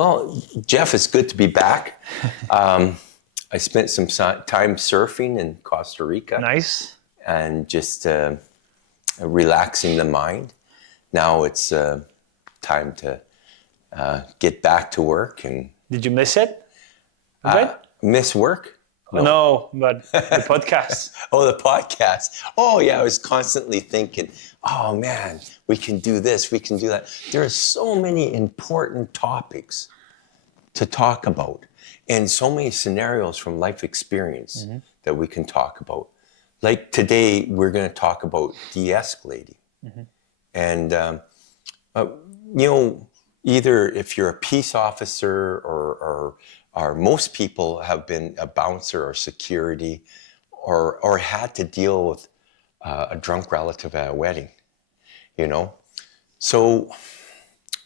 Well, Jeff, it's good to be back. I spent some time surfing in Costa Rica. Nice. And just relaxing the mind. Now it's time to get back to work. And Did you miss it? miss work? No, but the podcast. Oh, the podcast. Oh, yeah. I was constantly thinking, oh, man, we can do this, we can do that. There are so many important topics to talk about and so many scenarios from life experience that we can talk about. Like today, we're going to talk about de-escalating. And, either if you're a peace officer or most people have been a bouncer or security or had to deal with a drunk relative at a wedding, So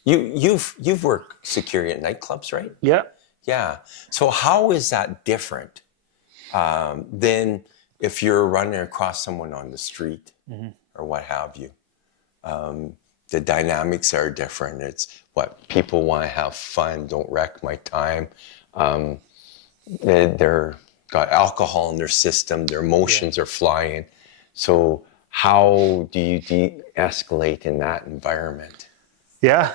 you've worked security at nightclubs, right? Yeah. Yeah. So how is that different than if you're running across someone on the street or what have you? The dynamics are different. It's what people want to have fun, don't wreck my time. They're got alcohol in their system, their emotions are flying. So how do you de-escalate in that environment? Yeah.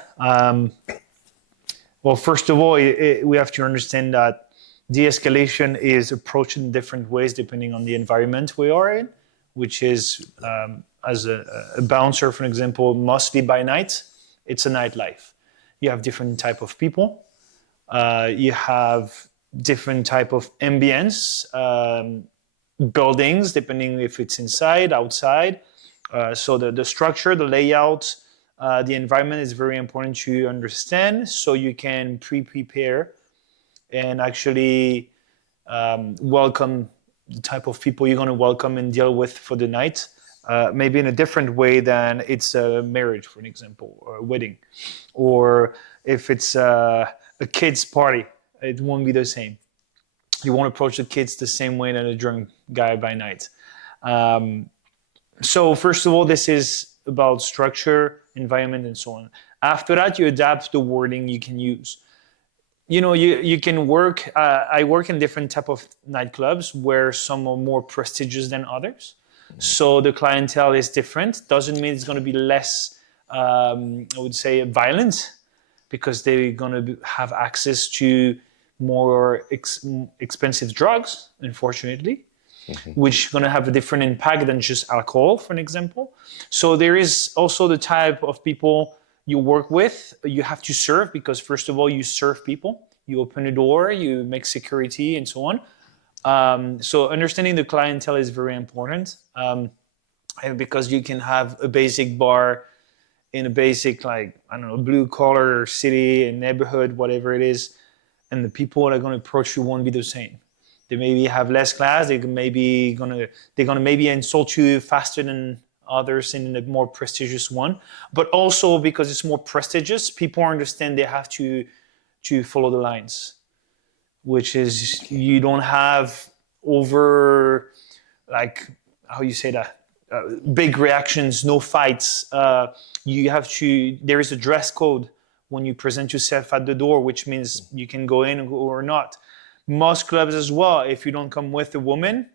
Well, first of all, we have to understand that de-escalation is approached in different ways depending on the environment we are in, which is, as a bouncer, for example, mostly by night, it's a nightlife. You have different type of people. You have different type of ambience, buildings, depending if it's inside, outside. So the structure, the layout, the environment is very important to understand so you can prepare and actually welcome the type of people you're going to welcome and deal with for the night, maybe in a different way than it's a marriage, for an example, or a wedding. Or if it's a kid's party, it won't be the same. You won't approach the kids the same way than a drunk guy by night. So first of all, this is about structure, environment, and so on. After that, you adapt the wording you can use. You can work, I work in different type of nightclubs where some are more prestigious than others. So the clientele is different. Doesn't mean it's going to be less, I would say, violent, because they're going to have access to more expensive drugs, unfortunately, which are going to have a different impact than just alcohol, for an example. So there is also the type of people you work with. You have to serve, because first of all, you serve people. You open a door, you make security, and so on. So understanding the clientele is very important, because you can have a basic bar in a basic, blue collar city, a neighborhood, whatever it is, and the people that are going to approach you won't be the same. They maybe have less class. They're gonna maybe insult you faster than others in a more prestigious one. But also because it's more prestigious, people understand they have to follow the lines, which is you don't have over, how you say that, big reactions, no fights. You have to. There is a dress code when you present yourself at the door, which means you can go in or not. Most clubs as well, if you don't come with a woman,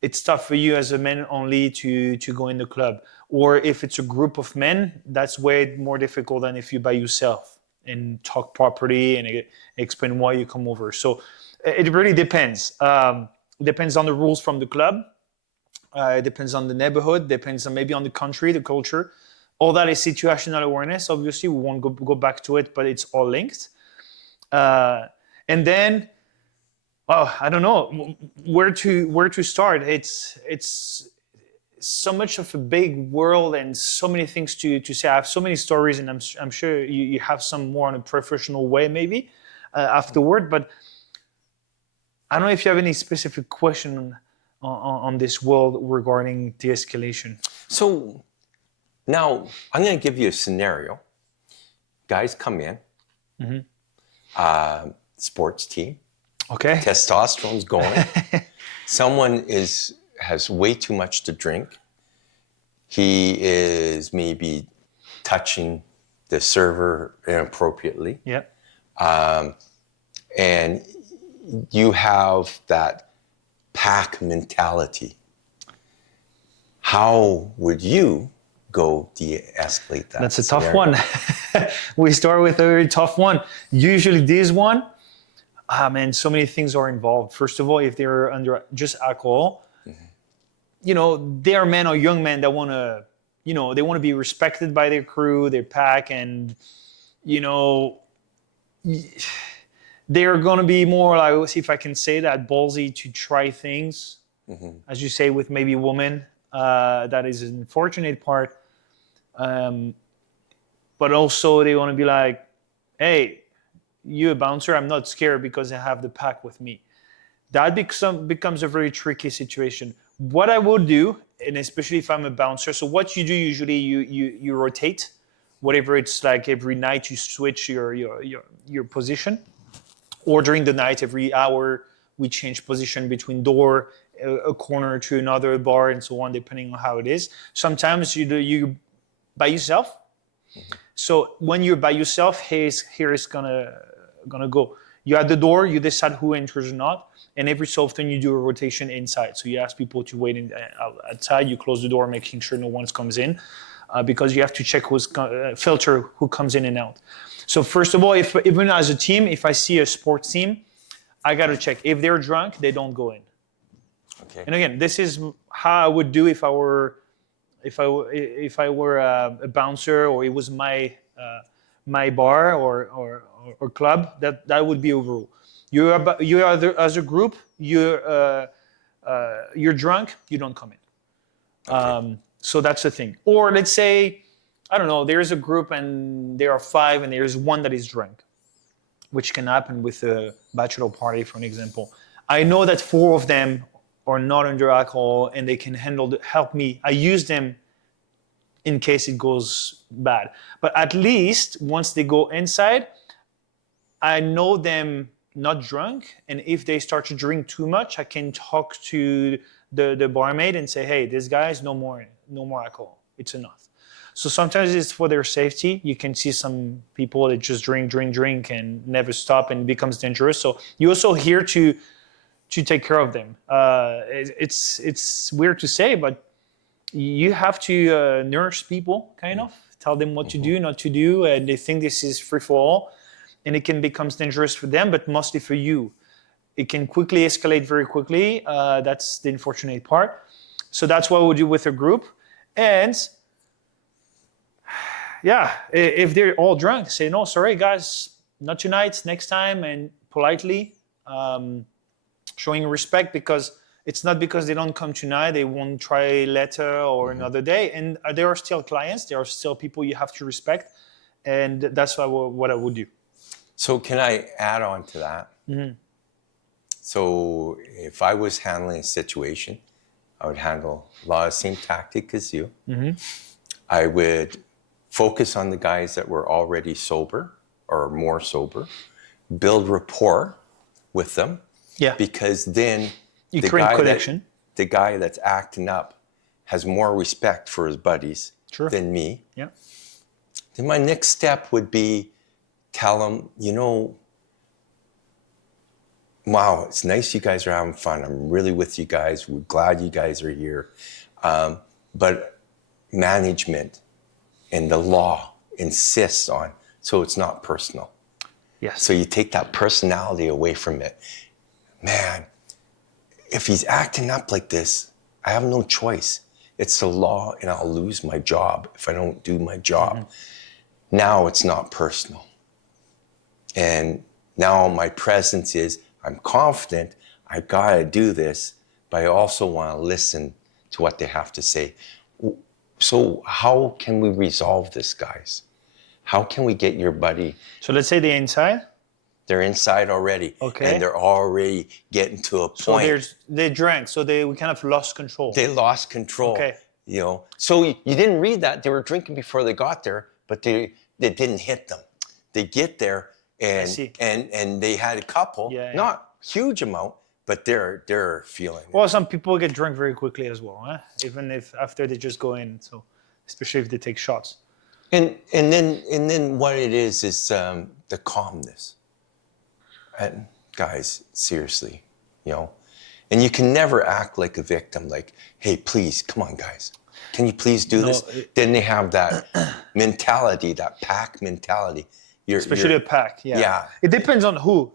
it's tough for you as a man only to go in the club. Or if it's a group of men, that's way more difficult than if you're by yourself and talk properly and explain why you come over. So it really depends. It depends on the rules from the club. It depends on the neighborhood. Depends on maybe on the country, the culture. All that is situational awareness. Obviously, we won't go back to it, but it's all linked. And then, I don't know where to start. It's so much of a big world and so many things to say. I have so many stories, and I'm sure you have some more in a professional way maybe afterward. But I don't know if you have any specific question on this world regarding de-escalation. So now I'm going to give you a scenario. Guys come in, sports team. Okay. Testosterone's going. Someone has way too much to drink. He is maybe touching the server inappropriately. Yeah. And you have that pack mentality. How would you go de-escalate that? That's a tough one. We start with a very tough one. Usually this one, man, so many things are involved. First of all, if they're under just alcohol, they are men or young men that want to, they want to be respected by their crew, their pack, and, they're going to be more, like, let's see if I can say that, ballsy to try things, as you say, with maybe women. That is an unfortunate part. But also they want to be like, hey, you a bouncer, I'm not scared because I have the pack with me. That becomes a very tricky situation. What I would do, and especially if I'm a bouncer, so what you do usually, you rotate, whatever it's like every night you switch your position, or during the night every hour we change position between door, a corner to another bar, and so on, depending on how it is. Sometimes you by yourself. So when you're by yourself, here is gonna go. You're at the door, you decide who enters or not, and every so often you do a rotation inside. So you ask people to wait outside, you close the door, making sure no one comes in, because you have to check filter who comes in and out. So first of all, even as a team, if I see a sports team, I gotta check. If they're drunk, they don't go in. Okay. And again, this is how I would do if I were a bouncer, or it was my bar or club. That would be overall. You are as a group. You're drunk. You don't come in. Okay. So that's the thing. Or let's say, I don't know, there's a group and there are 5 and there's one that is drunk, which can happen with a bachelor party, for an example. I know that 4 of them are not under alcohol and they can help me. I use them in case it goes bad. But at least once they go inside, I know them not drunk. And if they start to drink too much, I can talk to the barmaid and say, hey, this guy's no more alcohol. It's enough. So sometimes it's for their safety. You can see some people that just drink and never stop, and it becomes dangerous. So you're also here to take care of them. It's weird to say, but you have to nurse people, kind of. Tell them what to do, not to do, and they think this is free for all, and it can become dangerous for them, but mostly for you. It can quickly escalate very quickly. That's the unfortunate part. So that's what we'll do with a group. And yeah, if they're all drunk, say, no, sorry, guys, not tonight, next time, and politely showing respect, because it's not because they don't come tonight, they won't try later or another day. And there are still clients, there are still people you have to respect. And that's what I would do. So can I add on to that? So if I was handling a situation, I would handle a lot of the same tactic as you. I would focus on the guys that were already sober or more sober, build rapport with them. Yeah. Because then you create connection. The guy that's acting up has more respect for his buddies than me. Yeah. Then my next step would be tell him, wow, it's nice you guys are having fun. I'm really with you guys. We're glad you guys are here. But management and the law insists on, so it's not personal. Yes. So you take that personality away from it. Man, if he's acting up like this, I have no choice. It's the law, and I'll lose my job if I don't do my job. Now it's not personal. And now my presence is, I'm confident, I gotta do this, but I also wanna listen to what they have to say. So how can we resolve this, guys? How can we get your buddy? So let's say they're inside. They're inside already. Okay. And they're already getting to a point. So they drank, so we kind of lost control. They lost control. Okay. So you didn't read that. They were drinking before they got there, but they didn't hit them. They get there and they had a couple, not huge amount, but they're feeling it. Well, some people get drunk very quickly as well, even if after they just go in. So especially if they take shots. And then what it is the calmness. And guys, seriously, you know, and you can never act like a victim. Like, hey, please, come on, guys, can you please do this? Then they have that mentality, that pack mentality. Especially a pack. Yeah. Yeah. It depends on who.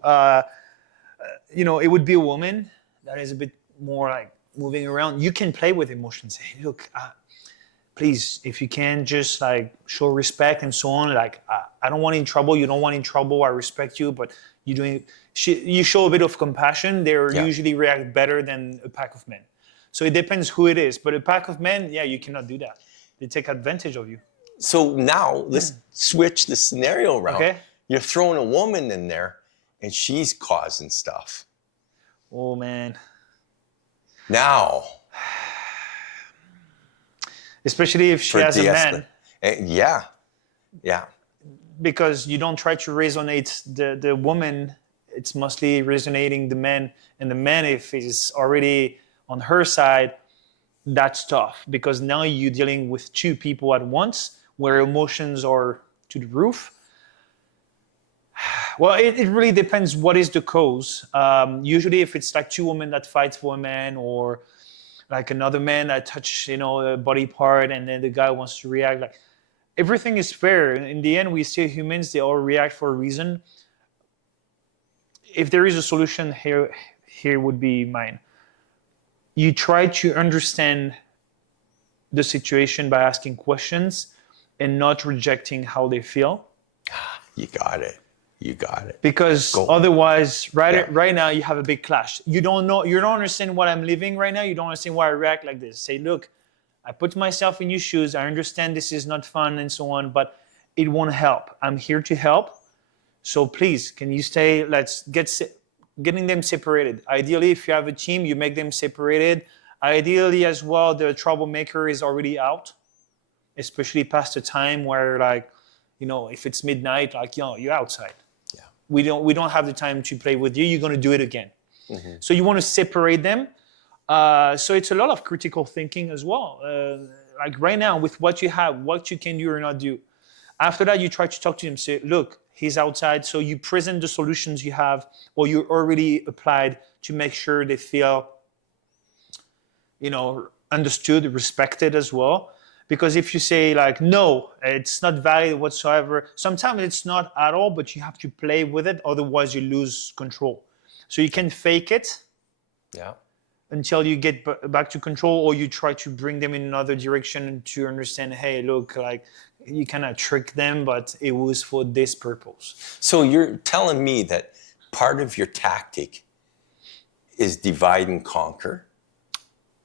You know, it would be a woman that is a bit more like moving around. You can play with emotions. Hey, look, please, if you can, just like show respect and so on. Like, I don't want any trouble. You don't want any trouble. I respect you, but you doing. You show a bit of compassion. They usually react better than a pack of men. So it depends who it is. But a pack of men, yeah, you cannot do that. They take advantage of you. So now let's switch the scenario around. Okay. You're throwing a woman in there, and she's causing stuff. Oh man. Now. Especially if she has a man. Yeah. Yeah. Because you don't try to resonate the woman, it's mostly resonating the man. And the man, if he's already on her side, that's tough. Because now you're dealing with two people at once where emotions are to the roof. Well, it really depends what is the cause. Usually if it's like two women that fight for a man, or like another man that touch, a body part, and then the guy wants to react, like everything is fair. In the end, we see humans, they all react for a reason. If there is a solution, here would be mine. You try to understand the situation by asking questions and not rejecting how they feel. You got it. You got it. Because otherwise, right now, you have a big clash. You don't understand what I'm living right now. You don't understand why I react like this. Say, look, I put myself in your shoes. I understand this is not fun and so on, but it won't help. I'm here to help. So please, can you stay? Let's getting them separated. Ideally, if you have a team, you make them separated. Ideally as well, the troublemaker is already out, especially past the time where, like, if it's midnight, like, you're outside. Yeah. We don't have the time to play with you. You're going to do it again. Mm-hmm. So you want to separate them. So it's a lot of critical thinking as well. Like right now, with what you have, what you can do or not do. After that, you try to talk to him. Say, look, he's outside. So you present the solutions you have, or you already applied, to make sure they feel, understood, respected as well. Because if you say like, no, it's not valid whatsoever, sometimes it's not at all, but you have to play with it. Otherwise, you lose control. So you can fake it. Yeah. Until you get back to control, or you try to bring them in another direction to understand, hey, look, like you cannot trick them, but it was for this purpose. So you're telling me that part of your tactic is divide and conquer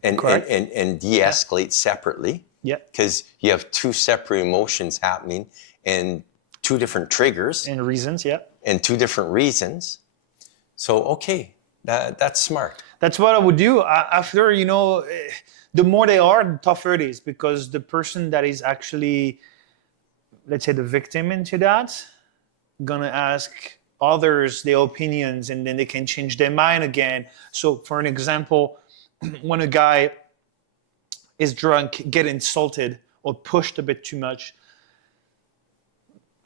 and de-escalate separately. Yeah. Because you have two separate emotions happening and two different triggers. And reasons, yeah. And two different reasons. So, okay, that's smart. That's what I would do. After, the more they are, the tougher it is, because the person that is actually, let's say, the victim into that, gonna ask others their opinions, and then they can change their mind again. So for an example, when a guy is drunk, get insulted or pushed a bit too much,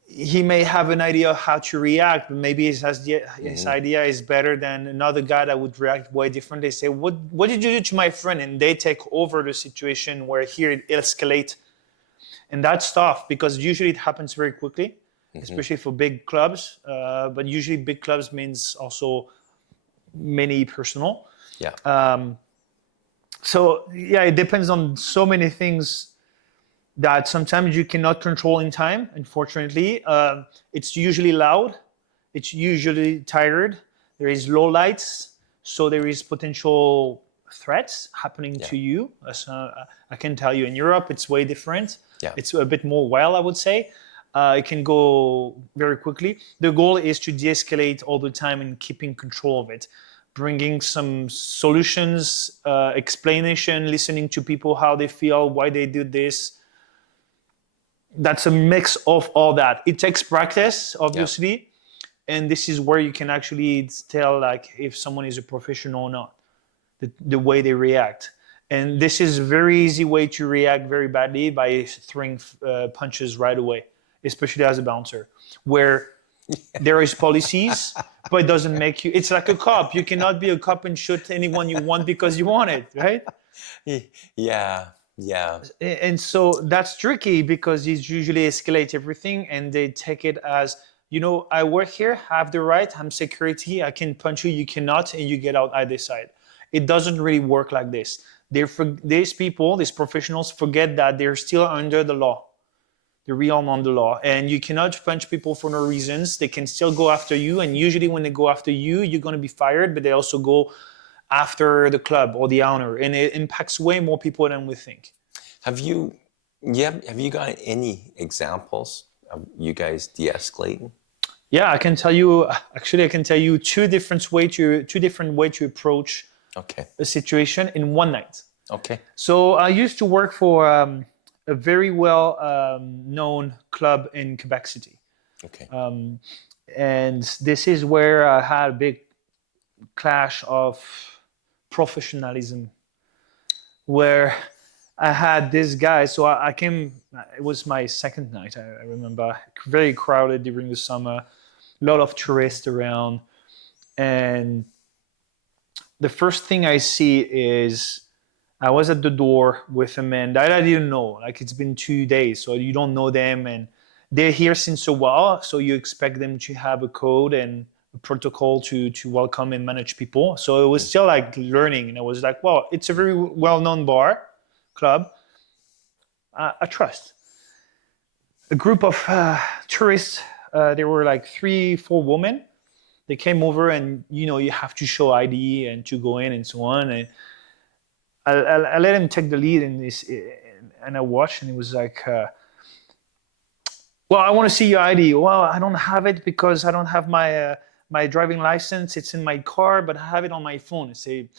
he may have an idea of how to react, but maybe his idea is better than another guy that would react way different. They say, what did you do to my friend? And they take over the situation, where here it escalates. And that's tough, because usually it happens very quickly, especially for big clubs. But usually big clubs means also many personal. Yeah. So yeah, it depends on so many things that sometimes you cannot control in time, unfortunately. It's usually loud. It's usually tired. There is low lights. So there is potential threats happening to you. I can tell you, in Europe, it's way different. Yeah. It's a bit more wild, I would say. It can go very quickly. The goal is to de-escalate all the time and keeping control of it. Bringing some solutions, explanation, listening to people, how they feel, why they do this. That's a mix of all that. It takes practice, obviously, and this is where you can actually tell, like, if someone is a professional or not, the way they react. And this is a very easy way to react very badly, by throwing punches right away, especially as a bouncer, where There is policies, but it doesn't make you. It's like a cop. You cannot be a cop and shoot anyone you want because you want it, right? Yeah, yeah. And so that's tricky because it usually escalates everything, and they take it as, I work here, I have the right, I'm security, I can punch you, you cannot, and you get out either side. It doesn't really work like this. These people, these professionals, forget that they're still under the law. The realm on the law, and you cannot punch people for no reasons. They can still go after you, and usually when they go after you, you're going to be fired, but they also go after the club or the owner, and it impacts way more people than we think. Have you got any examples of you guys de-escalating? Yeah, I can tell you two different ways to approach a situation in one night. Okay. So I used to work for a very well known club in Quebec City. Okay. And this is where I had a big clash of professionalism, where I had this guy. So I came, it was my second night, I remember, very crowded during the summer, a lot of tourists around. And the first thing I see is I was at the door with a man that I didn't know. Like, it's been 2 days, so you don't know them, and they're here since a while, so you expect them to have a code and a protocol to welcome and manage people. So it was still like learning, and I was like, well, it's a very well-known club. I trust. A group of tourists, there were like 3-4 women. They came over, and you have to show ID and to go in and so on. And I let him take the lead in this, and I watched, and it was like, well, I want to see your ID. Well, I don't have it because I don't have my driving license. It's in my car, but I have it on my phone. I say,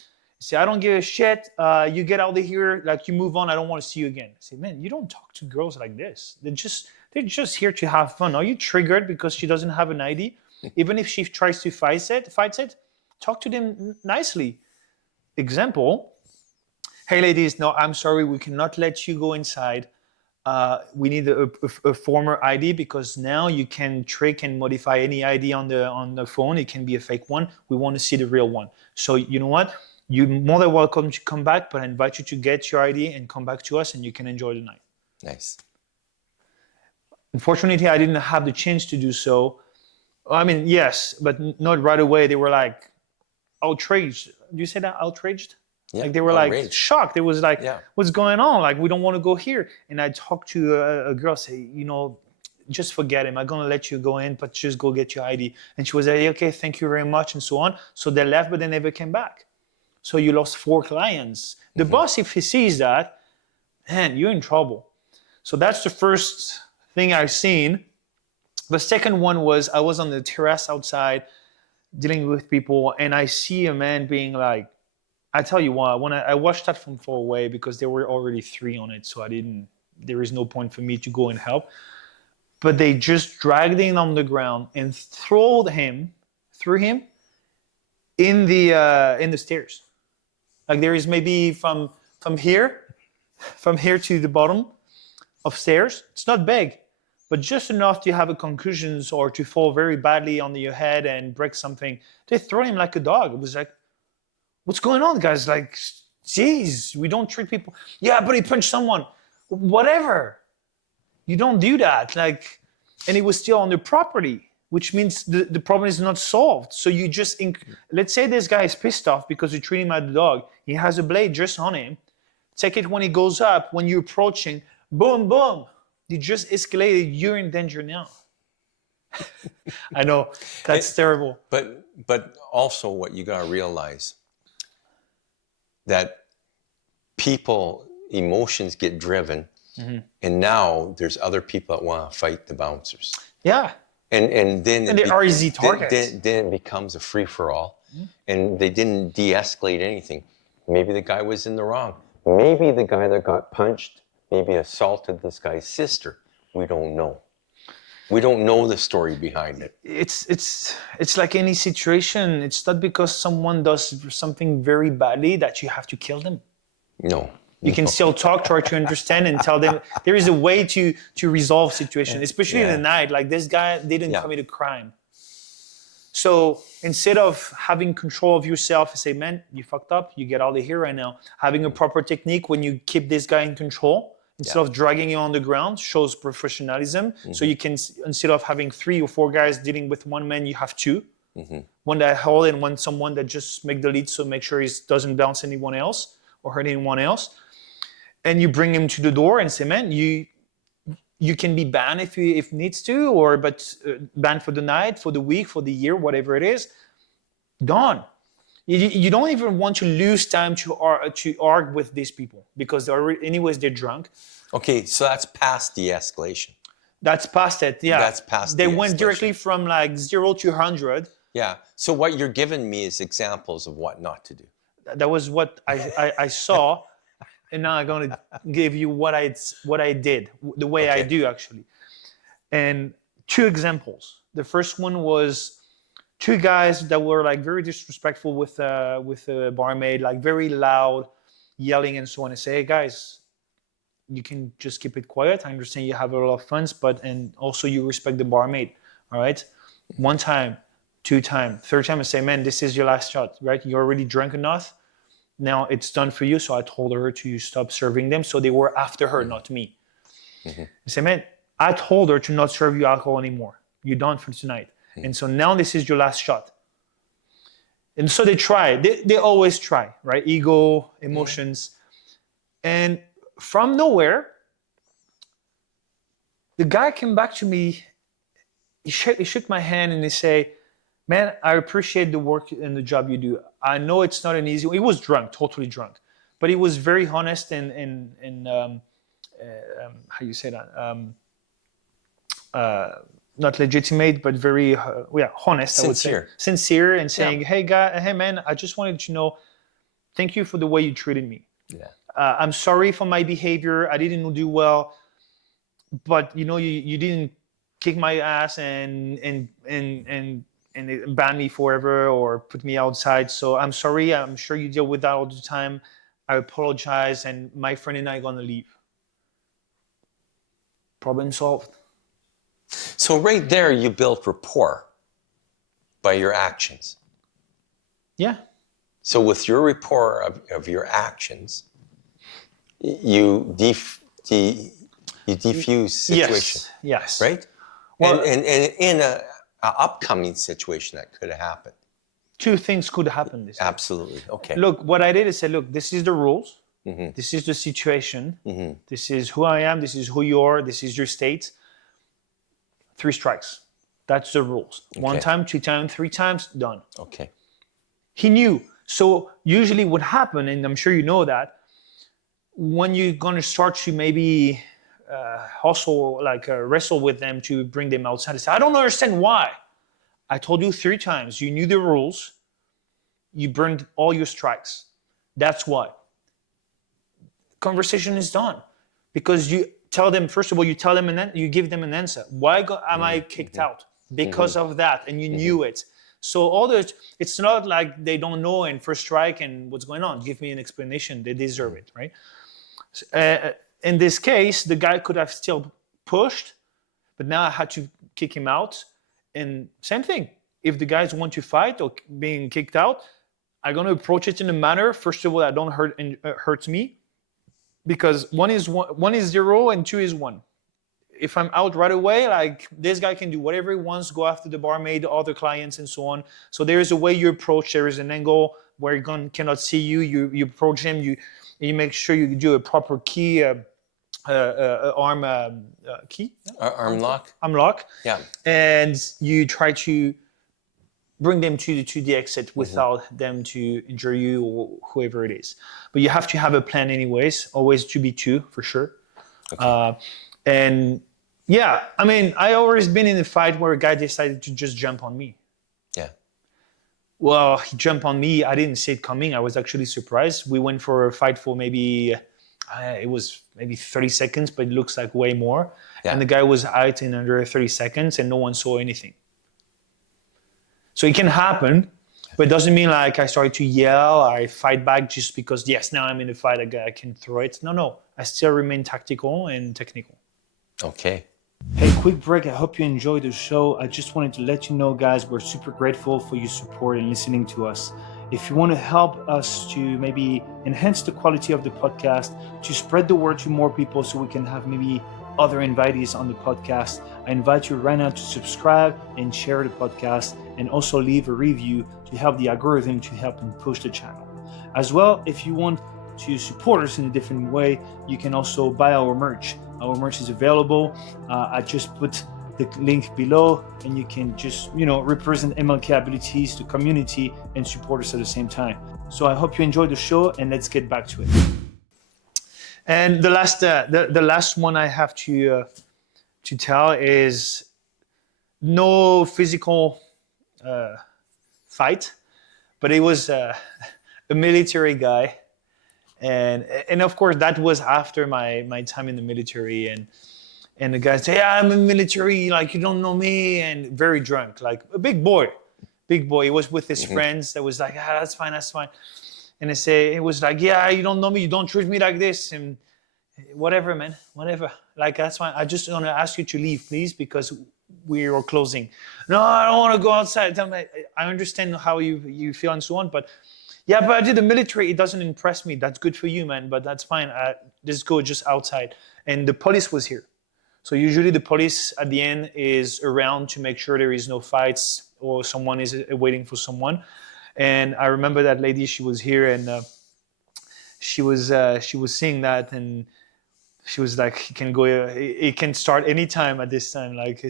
I don't give a shit. You get out of here, like, you move on. I don't want to see you again. I say, man, you don't talk to girls like this. They're just here to have fun. Are you triggered because she doesn't have an ID? Even if she tries to fight it, talk to them nicely. Example. Hey, ladies, no, I'm sorry, we cannot let you go inside. We need a former ID, because now you can trick and modify any ID on the phone. It can be a fake one. We want to see the real one. So you know what? You're more than welcome to come back, but I invite you to get your ID and come back to us, and you can enjoy the night. Nice. Unfortunately, I didn't have the chance to do so. I mean, yes, but not right away. They were like outraged. Do you say that, outraged? Yeah, like they were outraged. Like shocked. It was like, what's going on? Like, we don't want to go here. And I talked to a girl, say, just forget him. I'm going to let you go in, but just go get your ID. And she was like, okay, thank you very much, and so on. So they left, but they never came back. So you lost 4 clients. The boss, if he sees that, man, you're in trouble. So that's the first thing I've seen. The second one was, I was on the terrace outside dealing with people, and I see a man being like, I tell you what, when I watched that from far away, because there were already 3 on it, so there is no point for me to go and help. But they just dragged him on the ground and threw him in the stairs. Like, there is maybe from here to the bottom of stairs. It's not big, but just enough to have a concussion or to fall very badly on your head and break something. They throw him like a dog. It was like, what's going on, guys? Like, geez, we don't treat people. Yeah, but he punched someone. Whatever. You don't do that. Like, and he was still on the property, which means the problem is not solved. So you just, let's say this guy is pissed off because you treat him like a dog. He has a blade just on him. Take it when he goes up, when you're approaching, boom, boom. You just escalated. You're in danger now. I know, that's terrible. But also, what you got to realize, that people, emotions get driven, and now there's other people that want to fight the bouncers. Yeah. And then they are easy targets. Then it becomes a free-for-all, and they didn't de-escalate anything. Maybe the guy was in the wrong. Maybe the guy that got punched maybe assaulted this guy's sister. We don't know. We don't know the story behind it. It's like any situation. It's not because someone does something very badly that you have to kill them. No. You can still talk, try to understand, and tell them there is a way to resolve situation, especially in the night. Like, this guy didn't commit a crime. So instead of having control of yourself and say, man, you fucked up, you get out of here right now. Having a proper technique when you keep this guy in control, instead of dragging you on the ground, shows professionalism. So you can, instead of having 3 or 4 guys dealing with one man, you have 2. One that hold and one someone that just make the lead, so make sure he doesn't bounce anyone else or hurt anyone else. And you bring him to the door and say, man, you can be banned if needs to, or banned for the night, for the week, for the year, whatever it is. Done. You don't even want to lose time to argue with these people because they're drunk. Okay, so that's past de-escalation. That's past it. Yeah, That's past. They went directly from like 0 to 100. Yeah. So what you're giving me is examples of what not to do. That was what I saw, and now I'm going to give you what I did, the way I do actually. And 2 examples. The first one was 2 guys that were like very disrespectful with a barmaid, like very loud, yelling and so on. And say, hey guys, you can just keep it quiet. I understand you have a lot of funds, and also you respect the barmaid. All right. 1 time, 2 time, 3rd time, I say, man, this is your last shot, right? You're already drunk enough. Now it's done for you. So I told her to stop serving them. So they were after her, not me. I say, man, I told her to not serve you alcohol anymore. You're done for tonight. And so now this is your last shot. And so they try. They always try, right? Ego, emotions. And from nowhere, the guy came back to me. He shook my hand and he say, man, I appreciate the work and the job you do. I know it's not an easy one. He was drunk, totally drunk. But he was very honest and how you say that? Not legitimate, but very honest. Sincere. I would say. Sincere and saying, hey man, I just wanted to know, thank you for the way you treated me. Yeah. I'm sorry for my behavior. I didn't do well, but you didn't kick my ass and ban me forever or put me outside. So I'm sorry. I'm sure you deal with that all the time. I apologize, and my friend and I are gonna leave. Problem solved. So right there, you built rapport by your actions. Yeah. So with your rapport of your actions, you diffuse situation. Yes. Right? Well, and in a upcoming situation that could have happened. 2 things could happen this time. Absolutely. Okay. Look, what I did is say, look, this is the rules. This is the situation. This is who I am. This is who you are. This is your state. 3 strikes. That's the rules. Okay. 1 time, 2 times, 3 times, done. Okay. He knew. So usually what happened, and I'm sure you know that, when you're going to start to maybe wrestle with them to bring them outside, they say, I don't understand why. I told you 3 times. You knew the rules. You burned all your strikes. That's why. Conversation is done. Because you tell them, first of all, you give them an answer. Why am I kicked out? Because of that. And you knew it. So it's not like they don't know in first strike and what's going on. Give me an explanation. They deserve it, right? In this case, the guy could have still pushed, but now I had to kick him out. And same thing. If the guys want to fight or being kicked out, I'm going to approach it in a manner, first of all, that don't hurt me. Because 1 is 0 and 2 is 1. If I'm out right away, like this guy can do whatever he wants, go after the barmaid, other clients, and so on. So there is a way you approach. There is an angle where he cannot see you. You approach him. You make sure you do a proper key arm key. Arm lock. Arm lock. Yeah. And you try to bring them to the exit without them to injure you or whoever it is. But you have to have a plan anyways, always 2v2 for sure. Okay. And yeah, I mean, I always been in a fight where a guy decided to just jump on me. Yeah. Well, he jumped on me. I didn't see it coming. I was actually surprised. We went for a fight for maybe, it was maybe 30 seconds, but it looks like way more. Yeah. And the guy was out in under 30 seconds and no one saw anything. So it can happen, but it doesn't mean like I started to yell, I fight back just because, yes, now I'm in a fight, I can throw it. No, I still remain tactical and technical. Okay. Hey, quick break. I hope you enjoyed the show. I just wanted to let you know, guys, we're super grateful for your support and listening to us. If you want to help us to maybe enhance the quality of the podcast, to spread the word to more people so we can have maybe other invitees on the podcast, I invite you right now to subscribe and share the podcast, and also leave a review to help the algorithm to help and push the channel. As well, if you want to support us in a different way, you can also buy our merch. Our merch is available. I just put the link below, and you can just represent MLK abilities to community and support us at the same time. So I hope you enjoyed the show, and let's get back to it. And the last one I have to tell is no physical fight, but it was a military guy. And of course that was after my time in the military, and the guy said, yeah, I'm in the military, like you don't know me, and very drunk, like a big boy. He was with his friends. That was like, that's fine. And I say, it was like, yeah, you don't know me, you don't treat me like this, and whatever, man, whatever. Like, that's fine. I just want to ask you to leave, please, because we are closing. No, I don't want to go outside. Tell me, I understand how you feel and so on, but yeah, but I did the military. It doesn't impress me. That's good for you, man, but that's fine. Just go just outside. And the police was here. So usually the police at the end is around to make sure there is no fights or someone is waiting for someone. And I remember that lady, she was here, and she was seeing that, and she was like, it can start anytime at this time. Like,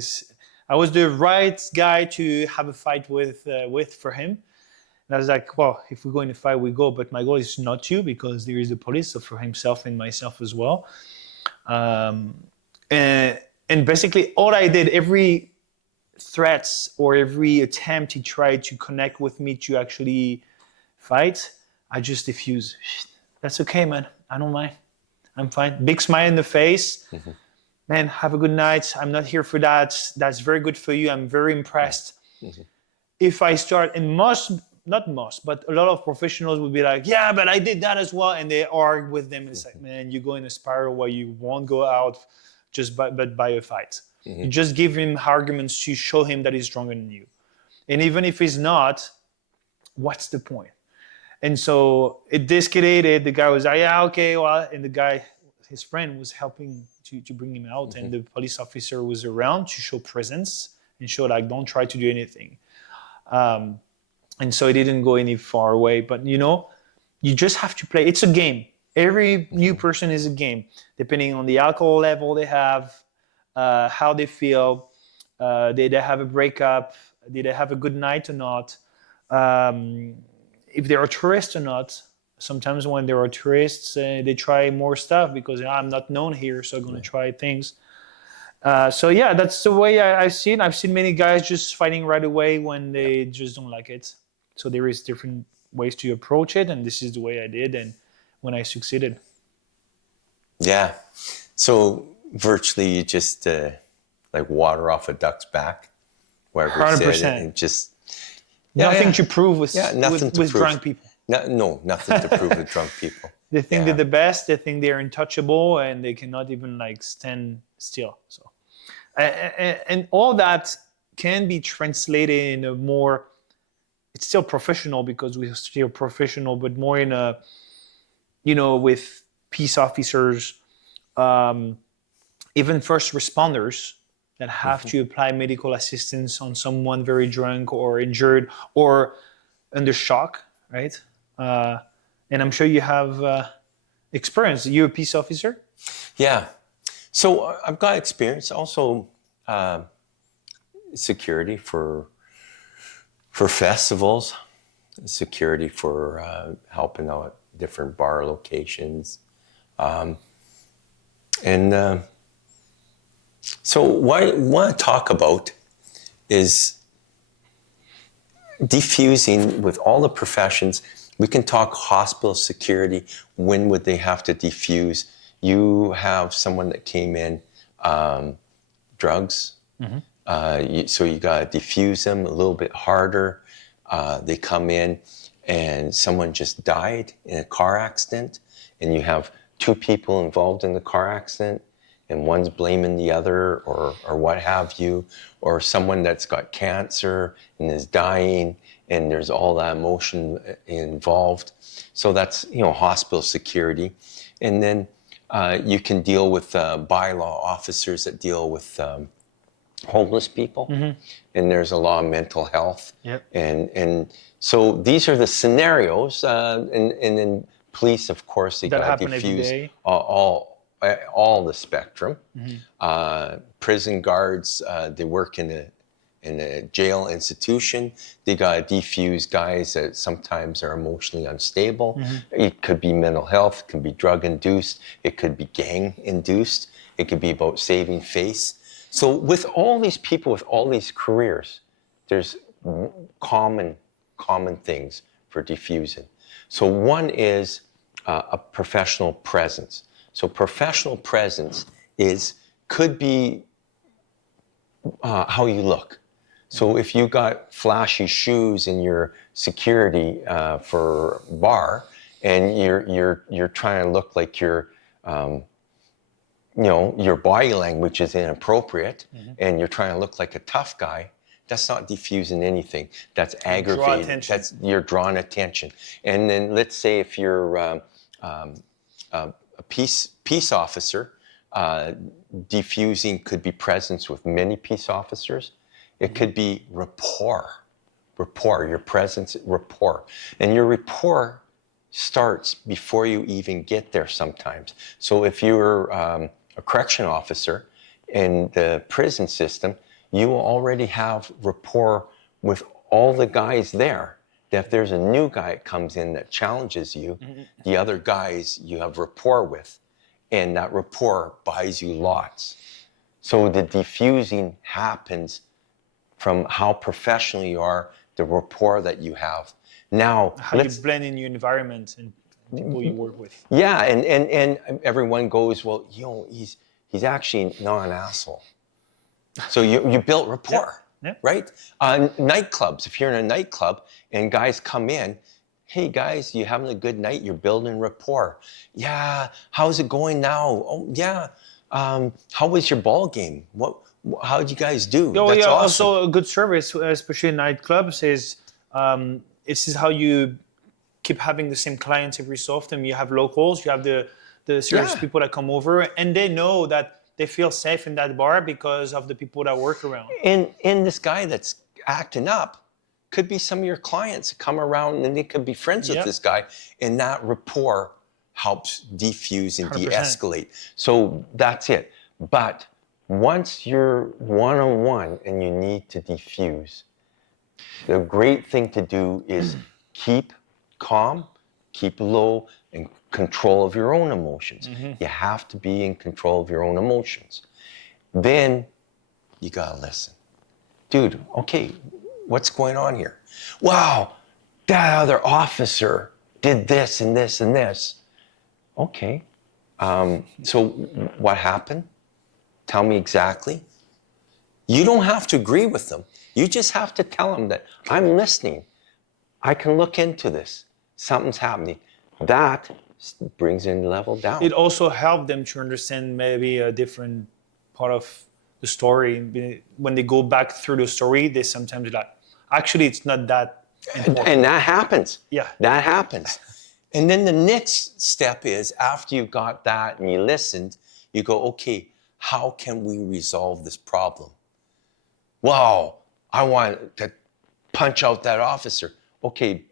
I was the right guy to have a fight with for him. And I was like, well, if we go in a fight, we go. But my goal is not to, because there is the police, so for himself and myself as well. And basically all I did, every threats or every attempt he tried to connect with me to actually fight, I just diffuse. That's okay, man. I don't mind. I'm fine. Big smile in the face. Mm-hmm. Man, have a good night. I'm not here for that. That's very good for you. I'm very impressed. Mm-hmm. If I start, and not most, but a lot of professionals would be like, yeah, but I did that as well. And they argue with them. And it's like, man, you go in a spiral where you won't go out just by a fight. Mm-hmm. You just give him arguments to show him that he's stronger than you. And even if he's not, what's the point? And so it de-escalated. The guy was like, yeah, okay, well, and the guy, his friend, was helping to bring him out. Mm-hmm. And the police officer was around to show presence and show, like, don't try to do anything. And so it didn't go any far away. But, you just have to play. It's a game. Every new person is a game, depending on the alcohol level they have, how they feel, did they have a breakup, did they have a good night or not, if they're a tourist or not. Sometimes when there are tourists, they try more stuff because I'm not known here, so I'm going to try things. So yeah, that's the way I've seen. I've seen many guys just fighting right away when they just don't like it. So there is different ways to approach it, and this is the way I did, and when I succeeded. Yeah. So virtually you just like water off a duck's back, wherever 100%. And just nothing to prove with drunk people. No, nothing to prove with drunk people. They think they're the best. They think they're untouchable, and they cannot even like stand still. So, and all that can be translated in a more. It's still professional because we're still professional, but more in a, with peace officers, even first responders that have to apply medical assistance on someone very drunk or injured or under shock, right? And I'm sure you have experience. You're a peace officer? Yeah. So I've got experience. Also, security for festivals, security for helping out different bar locations. So what I want to talk about is defusing with all the professions. We can talk hospital security. When would they have to defuse? You have someone that came in, drugs. Mm-hmm. So you got to defuse them a little bit harder. They come in and someone just died in a car accident, and you have two people involved in the car accident, and one's blaming the other or what have you, or someone that's got cancer and is dying and there's all that emotion involved. So that's, hospital security. And then you can deal with bylaw officers that deal with homeless people. And there's a law of mental health. Yep. And so these are the scenarios. And then police, of course, they got to diffuse all the spectrum. Prison guards, they work in a jail institution. They got to defuse guys that sometimes are emotionally unstable. It could be mental health, it could be drug induced, it could be gang induced, it could be about saving face. So with all these people with all these careers, there's common things for diffusing. So one is a professional presence. So professional presence could be how you look. So if you got flashy shoes in your security for bar, and you're trying to look like your body language is inappropriate, and you're trying to look like a tough guy, that's not diffusing anything. That's aggravating. You're drawing attention. And then let's say if you're a peace officer, diffusing could be presence with many peace officers. It could be rapport, your presence, rapport. And your rapport starts before you even get there sometimes. So if you're a correction officer in the prison system, you will already have rapport with all the guys there. That if there's a new guy that comes in that challenges you, the other guys you have rapport with, and that rapport buys you lots. So the diffusing happens from how professional you are, the rapport that you have. Now, how you blend in your environment and people you work with. Yeah, and everyone goes, well, he's actually not an asshole. So you built rapport, right? Nightclubs, if you're in a nightclub and guys come in, hey guys, you having a good night? You're building rapport. Yeah, how's it going now? Oh yeah, how was your ball game? How did you guys do? Oh, That's yeah, awesome. Also a good service, especially in nightclubs, is it's how you keep having the same clients every so often. You have locals, you have the serious people that come over, and they know that they feel safe in that bar because of the people that work around. And this guy that's acting up could be some of your clients that come around and they could be friends with this guy, and that rapport helps defuse and 100%. de-escalate. So that's it. But once you're one-on-one and you need to defuse, the great thing to do is keep calm, keep low, and control of your own emotions. You have to be in control of your own emotions. Then you gotta listen. Dude, okay, what's going on here? Wow, that other officer did this and this and this. Okay, so what happened? Tell me exactly. You don't have to agree with them. You just have to tell them that I'm listening. I can look into this. Something's happening. That brings in the level down. It also helped them to understand maybe a different part of the story. When they go back through the story, they sometimes like, actually, it's not that important. And that happens. Yeah. That happens. And then the next step is, after you've got that and you listened, you go, okay, how can we resolve this problem? Wow, I want to punch out that officer. Okay,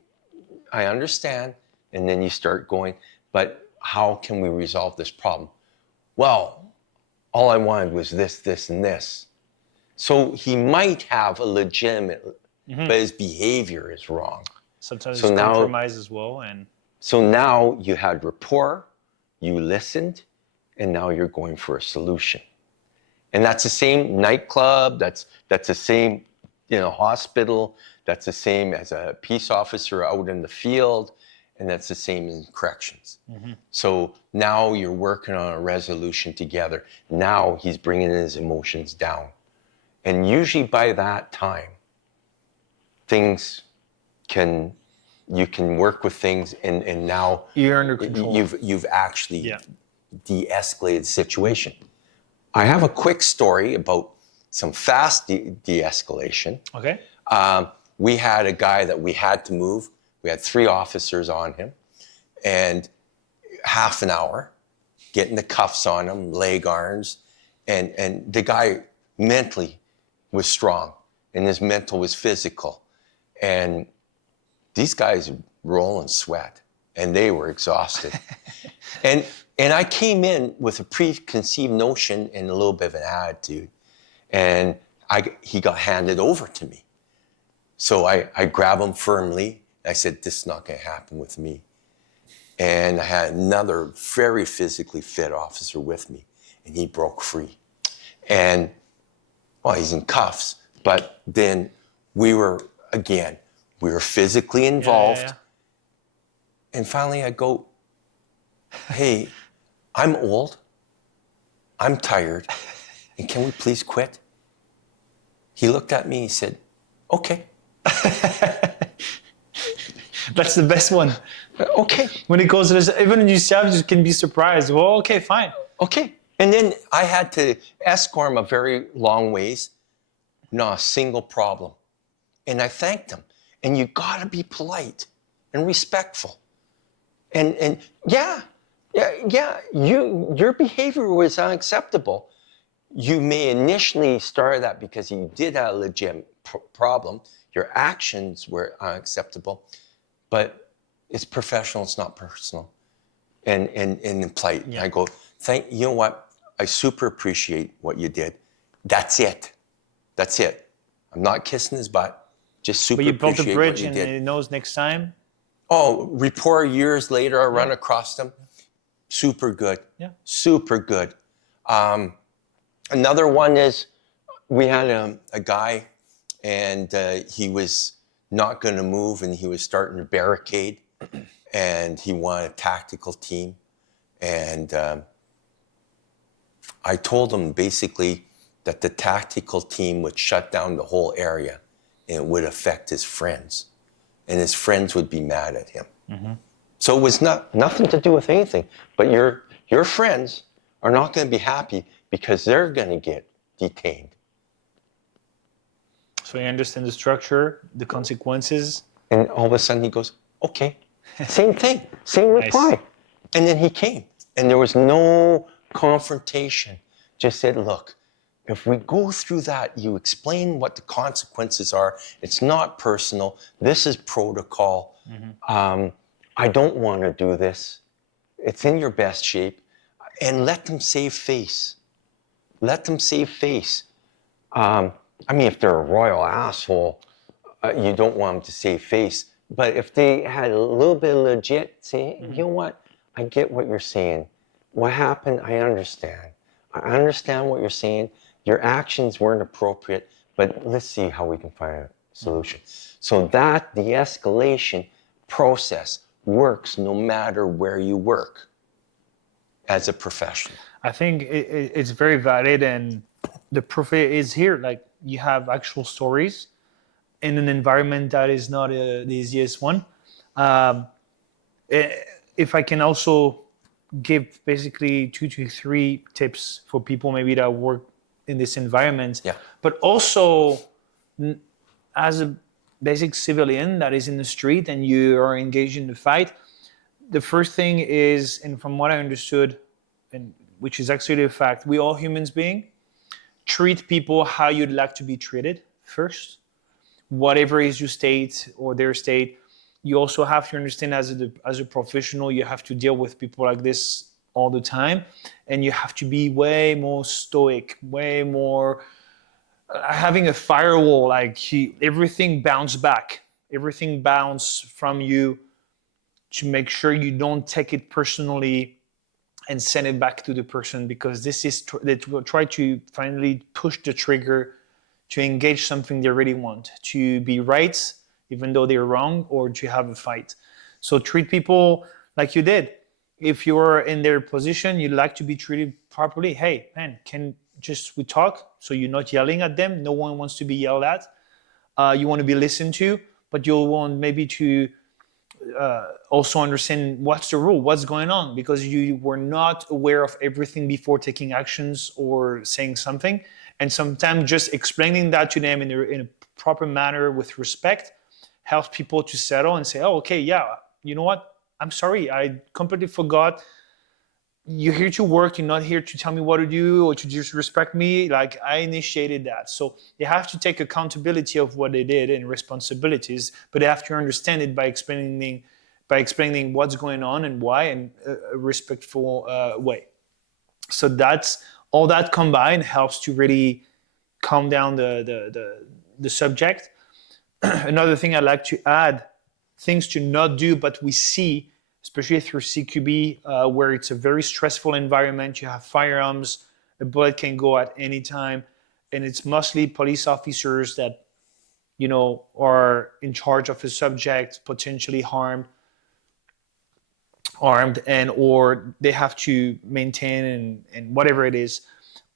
I understand. And then you start going, but how can we resolve this problem? Well, all I wanted was this, this, and this. So he might have a legitimate, but his behavior is wrong. Sometimes it's compromise as well. So now you had rapport, you listened, and now you're going for a solution. And that's the same nightclub, that's the same, hospital, that's the same as a peace officer out in the field, and that's the same in corrections. So now you're working on a resolution together. Now he's bringing his emotions down. And usually by that time, you can work with things, and now you're under control. You've actually de-escalated the situation. I have a quick story about some fast de-escalation. Okay. We had a guy that we had to move. We had 3 officers on him, and half an hour, getting the cuffs on him, leg irons, and the guy mentally was strong, and his mental was physical. And these guys roll and sweat, and they were exhausted. and I came in with a preconceived notion and a little bit of an attitude, and he got handed over to me. So I grabbed him firmly. I said, this is not going to happen with me. And I had another very physically fit officer with me, and he broke free. And, well, he's in cuffs, but then we were physically involved. Yeah. And finally I go, hey, I'm old, I'm tired, and can we please quit? He looked at me, he said, okay. That's the best one. Okay. When it goes to this, even yourself, you can be surprised. Well, okay, fine. Okay. And then I had to escort him a very long ways. Not a single problem. And I thanked him. And you got to be polite and respectful. And your behavior was unacceptable. You may initially start that because you did have a legit problem. Your actions were unacceptable. But it's professional, it's not personal. And polite. Yeah. I go, you know what? I super appreciate what you did. That's it. That's it. I'm not kissing his butt. Just super appreciate what you did. But you built a bridge and he knows next time? Oh, report years later, I run across them. Super good. Yeah. Super good. Another one is we had a guy, and he was not going to move, and he was starting to barricade, and he wanted a tactical team. And I told him basically that the tactical team would shut down the whole area, and it would affect his friends, and his friends would be mad at him. Mm-hmm. So it was nothing to do with anything, but your friends are not going to be happy because they're going to get detained. So you understand the structure, the consequences. And all of a sudden he goes, okay, same thing, same reply. Nice. And then he came, and there was no confrontation. Just said, look, if we go through that, you explain what the consequences are. It's not personal. This is protocol. Mm-hmm. I don't want to do this. It's in your best shape. And let them save face. Let them save face. I mean, if they're a royal asshole, you don't want them to save face. But if they had a little bit of legit, say, you know what? I get what you're saying. What happened, I understand. I understand what you're saying. Your actions weren't appropriate, but let's see how we can find a solution. So that de-escalation process works no matter where you work as a professional. I think it's very valid, and the proof is here. Like, you have actual stories in an environment that is not the easiest one. If I can also give basically 2 to 3 tips for people maybe that work in this environment, but also as a basic civilian that is in the street and you are engaged in the fight, the first thing is, and from what I understood, and which is actually a fact, we all humans beings, treat people how you'd like to be treated first. Whatever is your state or their state, you also have to understand as a professional, you have to deal with people like this all the time. And you have to be way more stoic, way more having a firewall, like everything bounce back. Everything bounce from you to make sure you don't take it personally and send it back to the person, because this is they will try to finally push the trigger to engage something they really want, to be right even though they're wrong, or to have a fight. So treat people like you did. If you're in their position, you'd like to be treated properly. Hey, man, we talk? So you're not yelling at them. No one wants to be yelled at. You want to be listened to, but you'll want maybe to also understand what's the rule, what's going on, because you were not aware of everything before taking actions or saying something. And sometimes just explaining that to them in a proper manner with respect helps people to settle and say, oh, okay, yeah, you know what? I'm sorry, I completely forgot. You're here to work, you're not here to tell me what to do or to disrespect me. Like, I initiated that. So they have to take accountability of what they did and responsibilities, but they have to understand it by explaining what's going on and why in a respectful way. So that's all that combined helps to really calm down the subject. Another thing I'd like to add, things to not do, but we see, especially through CQB, where it's a very stressful environment. You have firearms, a bullet can go at any time, and it's mostly police officers that, you know, are in charge of a subject potentially armed, and or they have to maintain and whatever it is.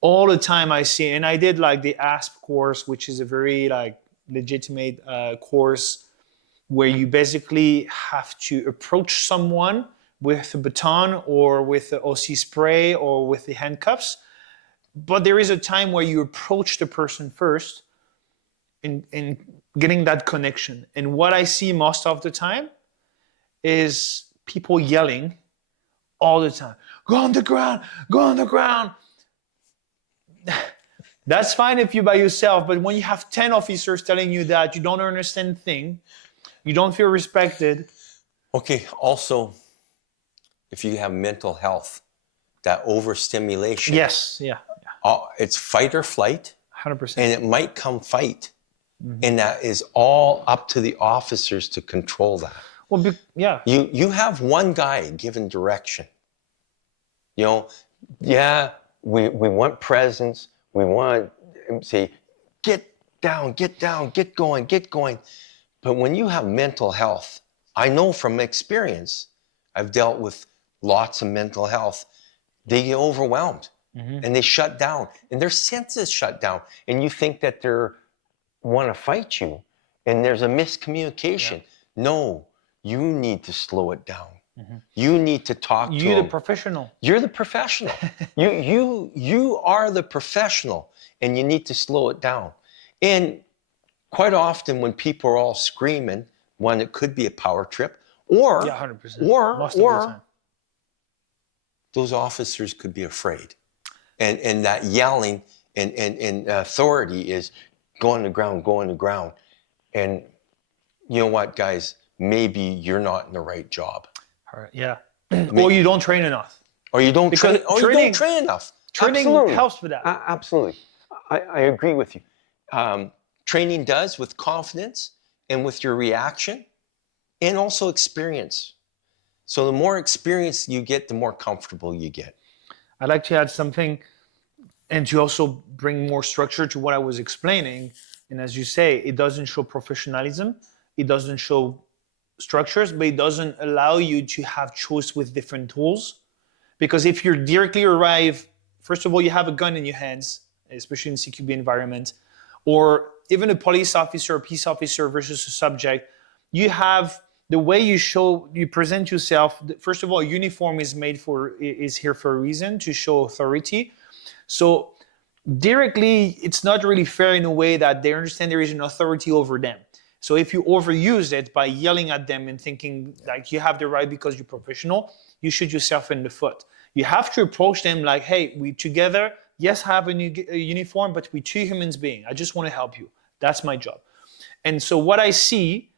All the time I see, and I did like the ASP course, which is a very like legitimate course where you basically have to approach someone with a baton or with the OC spray or with the handcuffs. But there is a time where you approach the person first in getting that connection. And what I see most of the time is people yelling all the time. Go on the ground, go on the ground. That's fine if you're by yourself, but when you have 10 officers telling you that, you don't understand thing, you don't feel respected. Okay, also, if you have mental health, that overstimulation. Yes, yeah. It's fight or flight. 100%. And it might come fight. And that is all up to the officers to control that. Well, yeah. You have one guy given direction. You know, yeah, we want presence. We want to say, get down, get going, get going. But when you have mental health, I know from experience, I've dealt with lots of mental health, they get overwhelmed and they shut down and their senses shut down. And you think that they're want to fight you and there's a miscommunication. Yeah. No, you need to slow it down. You need to talk to You're them. the professional. You're the professional. You are the professional, and you need to slow it down. And quite often when people are all screaming, one, it could be a power trip, or, yeah, 100%. or those officers could be afraid. And that yelling and authority is go on the ground. And you know what, guys? Maybe you're not in the right job. All right, yeah. Or you don't train enough. Or you don't train enough. Training Absolutely. helps with that. Absolutely. I agree with you. Training does with confidence and with your reaction and also experience. So the more experience you get, the more comfortable you get. I'd like to add something and to also bring more structure to what I was explaining. And as you say, it doesn't show professionalism. It doesn't show structures, but it doesn't allow you to have choice with different tools. Because if you directly arrive, first of all, you have a gun in your hands, especially in CQB environment, or even a police officer or peace officer versus a subject, you have the way you present yourself. First of all, uniform is here for a reason, to show authority. So directly, it's not really fair in a way that they understand there is an authority over them. So if you overuse it by yelling at them and thinking like you have the right because you're professional, you shoot yourself in the foot. You have to approach them like, hey, we together, yes, have a uniform, but we're two human beings. I just want to help you. That's my job. And so what I see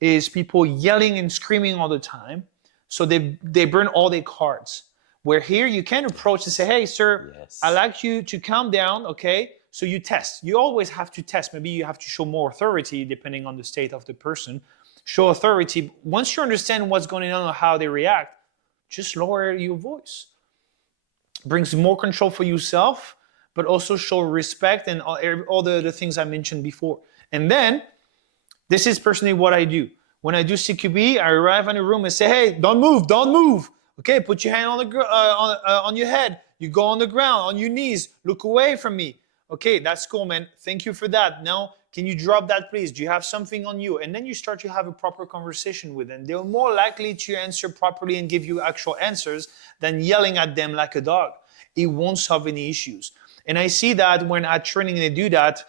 is people yelling and screaming all the time. So they burn all their cards. Where here you can approach and say, hey, sir, yes, I'd like you to calm down, okay? So you test. You always have to test. Maybe you have to show more authority depending on the state of the person. Show authority. Once you understand what's going on or how they react, just lower your voice. Brings more control for yourself, but also show respect and all the things I mentioned before. And then, this is personally what I do. When I do CQB, I arrive in a room and say, hey, don't move. Okay, put your hand on your head. You go on the ground, on your knees. Look away from me. Okay, that's cool, man. Thank you for that. Now can you drop that please? Do you have something on you? And then you start to have a proper conversation with them. They're more likely to answer properly and give you actual answers than yelling at them like a dog. It won't solve any issues. And I see that when at training they do that,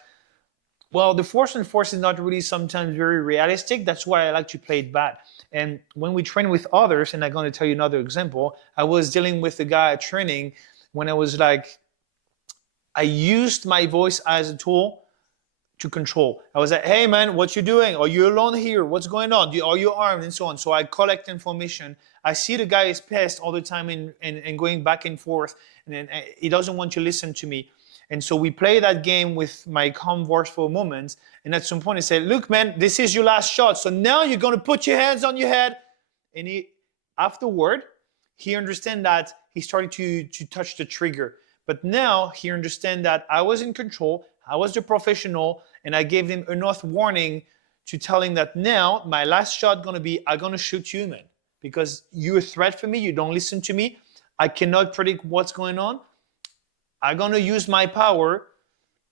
well, the force and force is not really sometimes very realistic. That's why I like to play it bad. And when we train with others, and I'm going to tell you another example, I was dealing with a guy at training when I was like, I used my voice as a tool to control. I was like, hey man, what you doing? Are you alone here? What's going on? Are you armed? And so on. So I collect information. I see the guy is pissed all the time and going back and forth, and then he doesn't want to listen to me. And so we play that game with my calm voice for a moment. And at some point I say, look, man, this is your last shot. So now you're going to put your hands on your head. And afterward, he understand that he started to touch the trigger. But now he understand that I was in control. I was the professional. And I gave him enough warning to tell him that now my last shot going to be, I'm going to shoot you, man. Because you're a threat for me. You don't listen to me. I cannot predict what's going on. I'm going to use my power,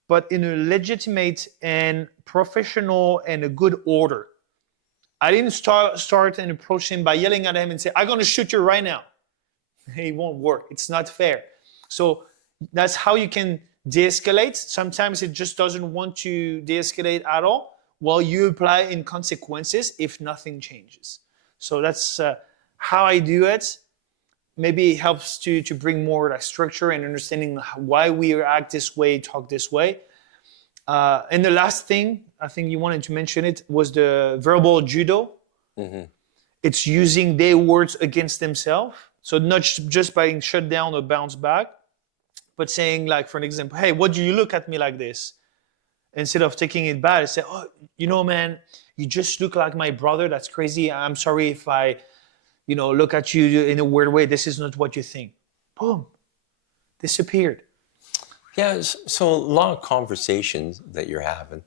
but in a legitimate and professional and a good order. I didn't start and approach him by yelling at him and say, I'm going to shoot you right now. It won't work. It's not fair. So that's how you can de-escalate. Sometimes it just doesn't want to de-escalate at all. Well, you apply in consequences if nothing changes. So that's how I do it. Maybe it helps to bring more like structure and understanding why we act this way, talk this way. And the last thing, I think you wanted to mention it, was the verbal judo. Mm-hmm. It's using their words against themselves. So not just by shut down or bounce back, but saying like, for an example, hey, what do you look at me like this? Instead of taking it bad, I say, oh, you know, man, you just look like my brother. That's crazy. I'm sorry if I look at you in a weird way. This is not what you think. Boom. Disappeared. Yeah, so a lot of conversations that you're having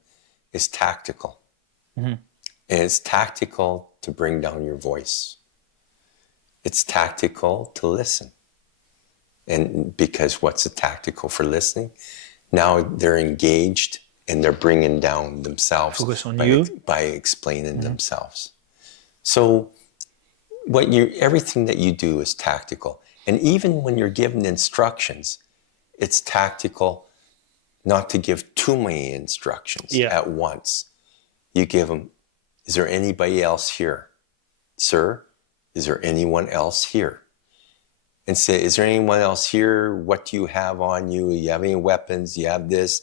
is tactical. Mm-hmm. And it's tactical to bring down your voice. It's tactical to listen. And because what's it tactical for listening? Now they're engaged and they're bringing down themselves by explaining mm-hmm. themselves. So everything that you do is tactical. And even when you're given instructions, it's tactical not to give too many instructions at once. You give them, is there anybody else here? Sir, is there anyone else here? And say, is there anyone else here? What do you have on you? Do you have any weapons? Do you have this?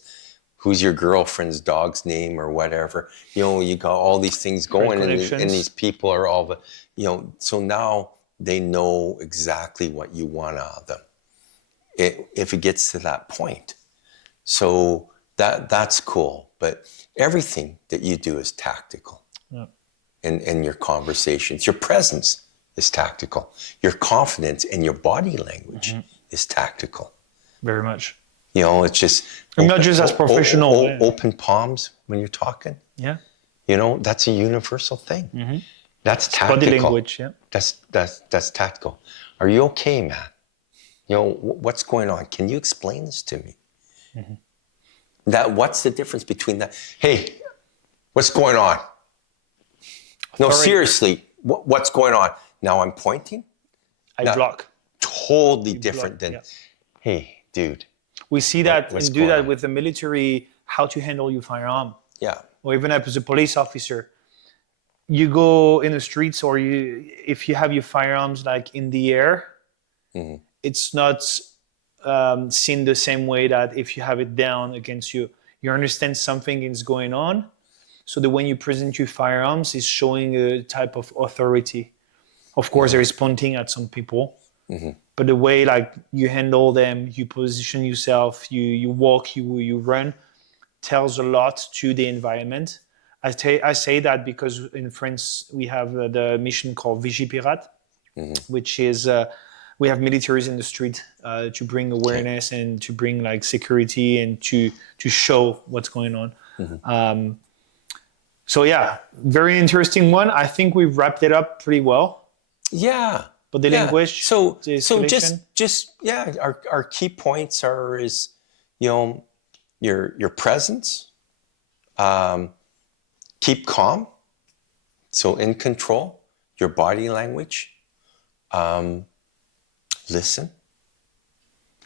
Who's your girlfriend's dog's name or whatever? You got all these things going and these people are all, so now they know exactly what you want out of them. If it gets to that point. So that's cool. But everything that you do is tactical. Yeah. In your conversations, your presence is tactical. Your confidence and your body language mm-hmm. is tactical. Very much. It's just... not just as professional. Open palms when you're talking. Yeah. That's a universal thing. Mm-hmm. That's tactical. Body language, yeah. That's tactical. Are you okay, man? What's going on? Can you explain this to me? Mm-hmm. What's the difference between that? Hey, what's going on? No, seriously, what's going on? Now I'm pointing? I block. Totally different than, hey, dude. We see that and do that with the military, how to handle your firearm. Yeah. Or even as a police officer. You go in the streets or if you have your firearms like in the air, mm-hmm. it's not seen the same way that if you have it down against you. You understand something is going on. So that when you present your firearms, it's showing a type of authority. Of course, mm-hmm. there is pointing at some people. Mm-hmm. But the way like you handle them, you position yourself, you walk, you run, tells a lot to the environment. I say that because in France we have the mission called Vigipirate, mm-hmm. which is we have militaries in the street to bring awareness and to bring like security and to show what's going on. Mm-hmm. So yeah, very interesting one. I think we've wrapped it up pretty well. Yeah. But the language. So just our key points is your presence, Keep calm. So in control, your body language. Listen.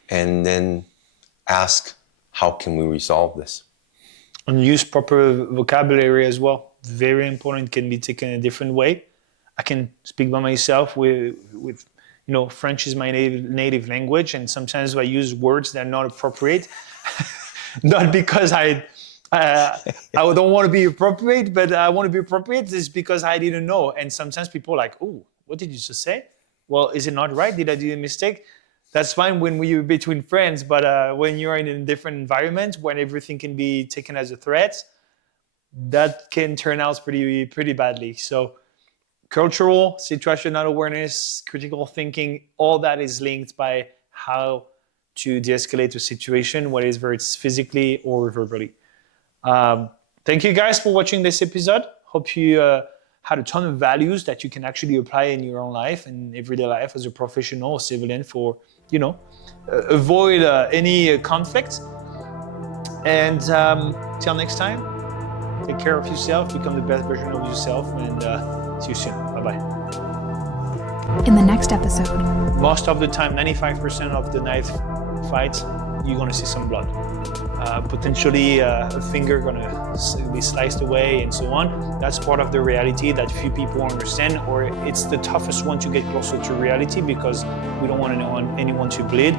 And then ask, how can we resolve this? And use proper vocabulary as well. Very important, can be taken a different way. I can speak by myself with French is my native language, and sometimes I use words that are not appropriate. Not because I don't want to be appropriate, but I want to be appropriate is because I didn't know. And sometimes people are like, oh, what did you just say? Well, is it not right? Did I do a mistake? That's fine when we're between friends, but when you're in a different environment, when everything can be taken as a threat, that can turn out pretty badly. So cultural, situational awareness, critical thinking, all that is linked by how to de-escalate a situation, whether it's physically or verbally. Thank you guys for watching this episode. Hope you had a ton of values that you can actually apply in your own life and everyday life as a professional or civilian for, avoid any conflict. And till next time, take care of yourself, become the best version of yourself, and see you soon. Bye-bye. In the next episode. Most of the time, 95% of the knife fights, you're gonna see some blood. Potentially a finger gonna be sliced away and so on. That's part of the reality that few people understand, or it's the toughest one to get closer to reality because we don't want anyone to bleed.